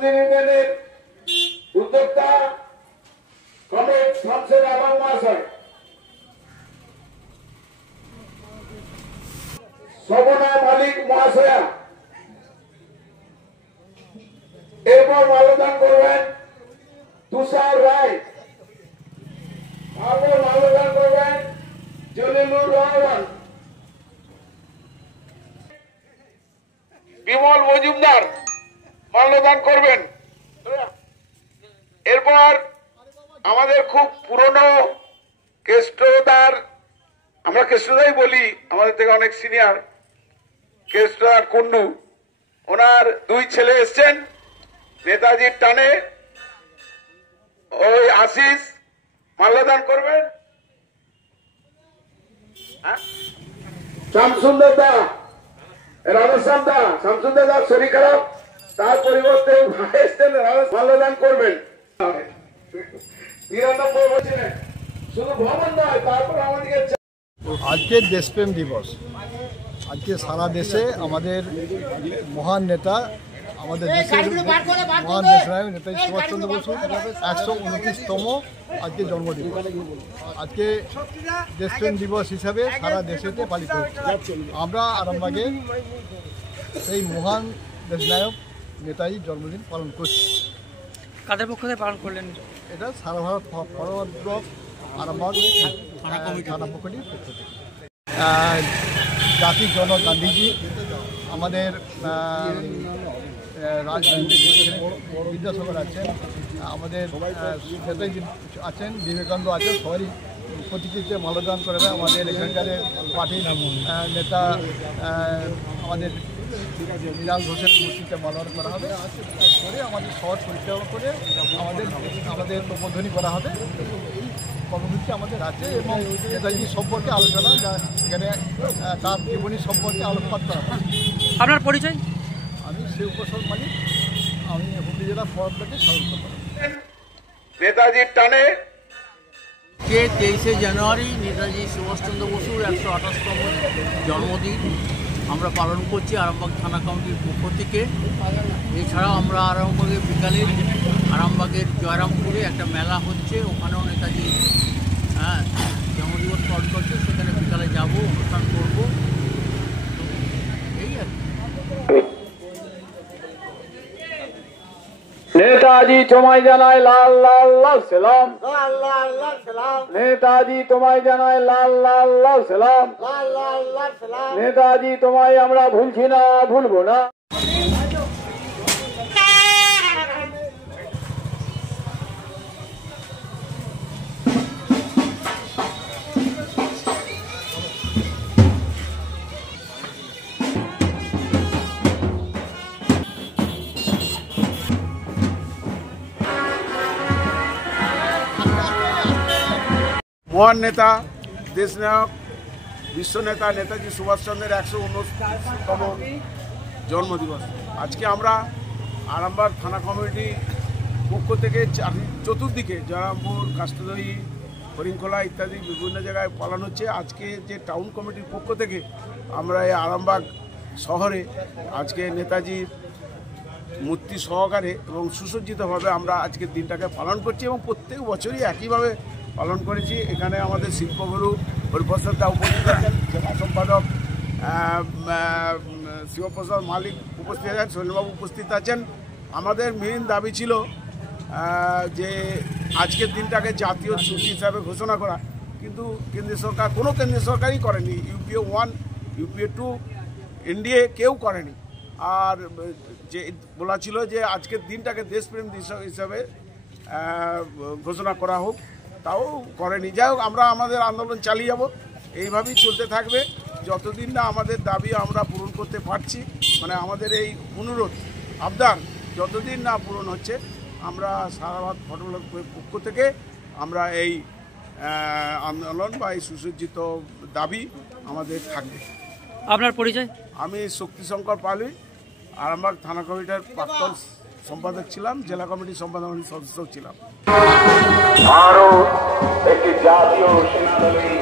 মসজিদ ইউনিয়নের উদ্যোক্তা কমরেড শামসুর আলম মহাশয়, শোভনা মালিক মহাশয়া, এরপর মাল্যদান করবেন তুষার রায়, তারপর মাল্যদান করবেন জলিলুর রহমান, বিমল মজুমদার মাল্যদান করবেন। এরপর আমাদের খুব পুরনো কেষ্টদার, আমরা কেষ্টদাই বলি, আমাদের থেকে অনেক সিনিয়র কেষ্টদার কুন্নু, ওনার দুই ছেলে এসছেন নেতাজির টানে, ওই আশিস মাল্যদান করবেন। শামসুন্দর দা, রামেশ্যাম দা, শামসুন্দর দা শরীর খারাপ, তার পরিবর্তে এসছেন মাল্যদান করবেন। 93 বছরে শুধু ভ্রমণ নয়, তারপর আমাদেরকে আজকে দেশপ্রেম দিবস। আজকে সারা দেশে আমাদের মহান নেতা, আমাদের দেশের মহান দেশনায়ক নেতাজি সুভাষচন্দ্র বসু 129তম আজকে জন্মদিবস। আজকে দেশপ্রেম দিবস হিসাবে সারা দেশেতে পালিত হচ্ছে। আমরা আরামবাগে সেই মহান দেশনায়ক নেতাজির জন্মদিন পালন করছি। কাদের পক্ষ থেকে পালন করলেন? এটা সারা ভারত ফরওয়ার্ড ব্লক আরামবাগ থানা পক্ষটির পক্ষ থেকে। জাতির জনক গান্ধীজি, আমাদের বিদ্যাসাগর আছেন, আমাদের নেতাজি আছেন, বিবেকানন্দ আছেন, সবারই প্রতিকৃতিতে মাল্যদান করবে। আমাদের এখানকার পার্টির নেতা আমাদের মিরাজ হোসেন মূর্তিতে মাল্যদান করা হবে, করে আমাদের শহর পরিচালনা করে আমাদের প্রবোধনী করা হবে। এই কর্মসূচি আমাদের আছে এবং নেতাজি সম্পর্কে আলোচনা, যা এখানে তার জীবনী সম্পর্কে আলোকপাত করা হয়। আপনার পরিচয়? আমি শিবপ্রসাদ মালিক, আমি হুগলি জেলা ফরওয়ার্ডকে স্বাগত করি। নেতাজির টানে 23শে জানুয়ারি নেতাজি সুভাষচন্দ্র বসুর 128তম জন্মদিন আমরা পালন করছি আরামবাগ থানা কমিটির পক্ষ থেকে। এছাড়াও আমরা আরামবাগের বিকালে আরামবাগের জয়রামপুরে একটা মেলা হচ্ছে, ওখানেও নেতাজি জন্মদিবস পালন করছে, সেখানে বিকালে যাব, অনুষ্ঠান করব, এই আর কি। নেতাজি তোমায় জানায় লাল লাল লাল সালাম, নেতাজি তোমায় জানায় লাল লাল লাল সালাম, নেতাজি তোমায় আমরা ভুলছি না, ভুলবো না। মহান নেতা, দেশনায়ক, বিশ্বনেতা নেতাজি সুভাষচন্দ্রের 129তম জন্মদিবস। আজকে আমরা আরামবাগ থানা কমিটি পক্ষ থেকে চতুর্দিকে জয়রামপুর, কাষ্টদই, হরিণখোলা ইত্যাদি বিভিন্ন জায়গায় পালন হচ্ছে। আজকে যে টাউন কমিটির পক্ষ থেকে আমরা এই আরামবাগ শহরে আজকে নেতাজির মূর্তি সহকারে এবং সুসজ্জিতভাবে আমরা আজকের দিনটাকে পালন করছি এবং প্রত্যেক বছরই একইভাবে পালন করেছি। এখানে আমাদের শিল্পগুরু হরিপ্রসাদ দা উপস্থিত আছেন, জেলা সম্পাদক শিবপ্রসাদ মালিক উপস্থিত আছেন, সৈন্যবাবু উপস্থিত আছেন। আমাদের মেন দাবি ছিল যে আজকের দিনটাকে জাতীয় ছুটি হিসাবে ঘোষণা করা, কিন্তু কেন্দ্রীয় সরকার, কোনো কেন্দ্রীয় সরকারই করেনি। ইউপিএ 1, ইউপিএ 2, এনডিএ কেউ করেনি। আর যে বলা ছিল যে আজকের দিনটাকে দেশপ্রেম হিসাবে ঘোষণা করা হোক, তাও করেনি। যাই হোক, আমরা আমাদের আন্দোলন চালিয়ে যাব, এইভাবেই চলতে থাকবে যতদিন না আমাদের দাবি আমরা পূরণ করতে পারছি। মানে আমাদের এই অনুরোধ আবদার যতদিন না পূরণ হচ্ছে, আমরা সারা ভারত ফটোগ্রাফ পক্ষ থেকে আমরা এই আন্দোলন বা এই সুসজ্জিত দাবি আমাদের থাকবে। আপনার পরিচয়? আমি শক্তিশঙ্কর পালি, আরামবাগ থানা কমিটির প্রাক্তন সম্পাদক ছিলাম, জেলা কমিটির সম্পাদক সদস্য ছিলাম। আরও একটি জাতীয় সেনাদলের